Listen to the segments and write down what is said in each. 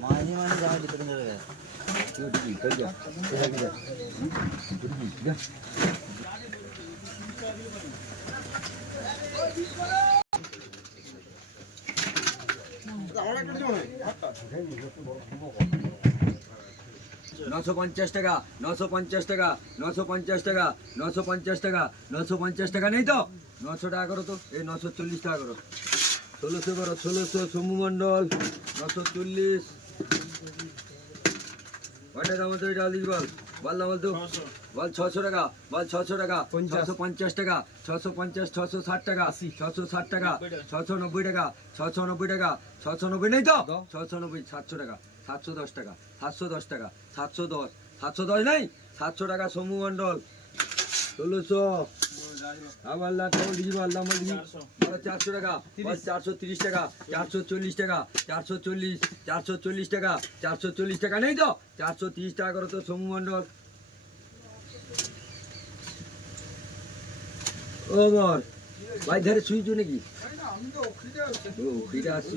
माझी माझी जाऊ तिकडून जाऊया নশো পঞ্চাশ টাকা নশো পঞ্চাশ টাকা নশো পঞ্চাশ টাকা নশো পঞ্চাশ টাকা নশো পঞ্চাশ টাকা নেই তো? নশো টাকা করো তো এই নশো চল্লিশ টাকা করো। ষোলোশো করো ষোলোশো সমু মণ্ডল নশো চল্লিশ। কয়টা দাম তো এটা বল। বল দাম বল তো। বল ছশো টাকা বল ছশো টাকা ছশো পঞ্চাশ টাকা ছশো পঞ্চাশ ছশো ষাট টাকা ছশো ষাট টাকা ছশো নব্বই টাকা ছশো নব্বই টাকা ছশো নব্বই নেই তো? ছশো নব্বই সাতশো টাকা। সাতশো দশ টাকা সাতশো দশ টাকা সাতশো দশ সাতশো দশ নাই সাতশো টাকা সমু মণ্ডল। ষোলোশো। আবার চারশো। টাকা চারশো তিরিশ টাকা চারশো চল্লিশ টাকা চারশো চল্লিশ চারশো চল্লিশ টাকা চারশো চল্লিশ টাকা নেই তো? চারশো তিরিশ টাকা করো তো সমু মণ্ডল। ও মর ভাই ধারে শুয়েছো নাকি? ও আসছি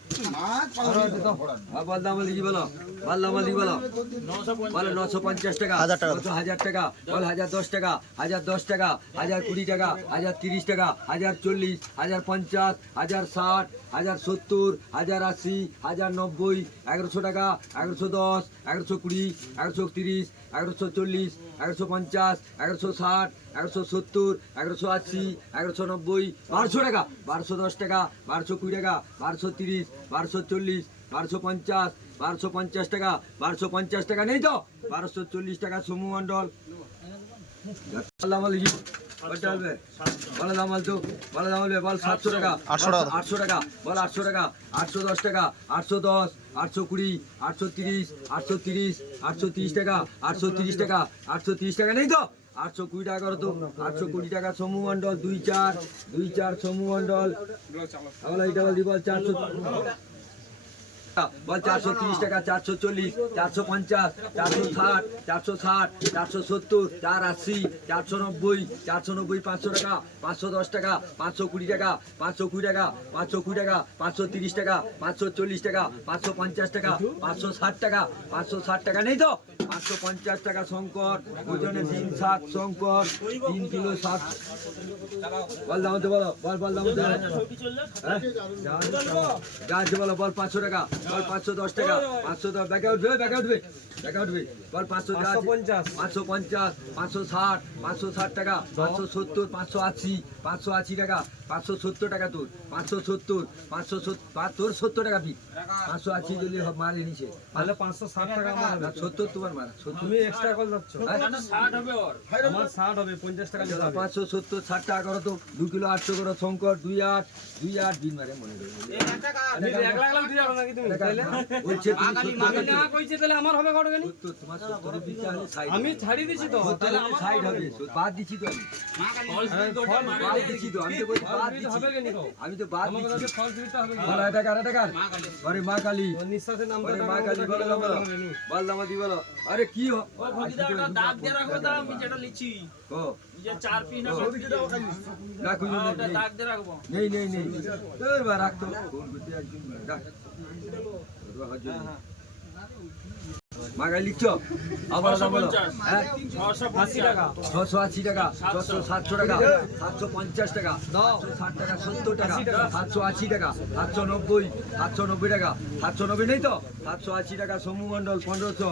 হাজার টাকা। হাজার টাকা। বল হাজার দশ টাকা হাজার দশ টাকা হাজার কুড়ি টাকা হাজার তিরিশ টাকা হাজার চল্লিশ হাজার পঞ্চাশ হাজার ষাট হাজার সত্তর হাজার আশি হাজার নব্বই এগারোশো টাকা এগারোশো দশ এগারোশো কুড়ি এগারোশো তিরিশ এগারোশো চল্লিশ এগারোশো পঞ্চাশ এগারোশো ষাট এগারোশো সত্তর এগারোশো আশি এগারোশো নব্বই বারোশো টাকা বারোশো দশ টাকা বারোশো কুড়ি টাকা বারোশো তিরিশ বারোশো চল্লিশ বারোশো পঞ্চাশ বারোশো পঞ্চাশ টাকা বারোশো পঞ্চাশ টাকা নেই তো? বারোশো চল্লিশ টাকা সমু মণ্ডল। বলো দাম তো বলো দাম বলবে বল সাতশো টাকা। আটশো টাকা বল আটশো টাকা আটশো দশ টাকা আটশো দশ আটশো কুড়ি আটশো তিরিশ আটশো তিরিশ আটশো তিরিশ টাকা আটশো তিরিশ টাকা আটশো তিরিশ টাকা নেই তো? আটশো কুড়ি টাকা তো, আটশো কুড়ি টাকা সমু মণ্ডল, দুই চার দুই চার সমু বল চারশো বল চারশো তিরিশ টাকা, চারশো চল্লিশ, চারশো পঞ্চাশ, চারশো ষাট চারশো ষাট, চারশো সত্তর চার আশি, চারশো নব্বই চারশো নব্বই পাঁচশো টাকা, পাঁচশো দশ টাকা, পাঁচশো কুড়ি টাকা, পাঁচশো কুড়ি টাকা, পাঁচশো কুড়ি টাকা, পাঁচশো তিরিশ টাকা, পাঁচশো চল্লিশ টাকা, পাঁচশো পঞ্চাশ টাকা, পাঁচশো ষাট টাকা, পাঁচশো ষাট টাকা নেই তো? পাঁচশো পঞ্চাশ টাকা শঙ্কর ওজনে তিন শাক শঙ্কর, তিন কিলো শাক। বল দাম বলো, বল বল দাম হ্যাঁ? যা বলো, বল পাঁচশো টাকা। বল পাঁচশো দশ টাকা পাঁচশো দশ ব্যাকে উঠবে ব্যাকে উঠবে ব্যাকে উঠবে বল পাঁচশো পঞ্চাশ। পাঁচশো পঞ্চাশ পাঁচশো ষাট পাঁচশো ষাট টাকা পাঁচশো সত্তর পাঁচশো আশি পাঁচশো আশি টাকা পাঁচশো সত্তর টাকা তোর পাঁচশো সত্তর পাঁচশো তোর সত্তর টাকা ফি পাঁচশো আশি যদি মারে নিচে তাহলে পাঁচশো ষাট টাকা আমার হবে। সত্তর তোমার মারা তুমি এক্সট্রা কল যাচ্ছ। হ্যাঁ? আমার ষাট হবে পঞ্চাশ টাকা পাঁচশো সত্তর ষাট টাকা করো তো দু কিলো আটশো করো শঙ্কর দুই আট দুই আট দিন মারে মনে করি। আমি। ছাড়ি দিছি তো তাহলে ষাট হবে বাদ দিচ্ছি তো আমি। তো আমি তো বাদ আরে মা কালী। নিঃশ্বাসের নাম মা কালী বলো বলো। বল। দামা দি বলো। আরে কি দাগ দিয়ে রাখব আমি যেটা লিখছি। তোর বা ফোন করতে একদিন রাখ মাগাই লিখছো? আবার বলো হ্যাঁ? টাকা। টাকা। সাতশো টাকা। সাতশো পঞ্চাশ টাকা। সাতশো ষাট টাকা সত্তর টাকা। সাতশো আশি টাকা। সাতশো নব্বই। সাতশো নব্বই টাকা। সাতশো নব্বই নেই তো? সাতশো আশি টাকা সমু মণ্ডল পনেরোশো।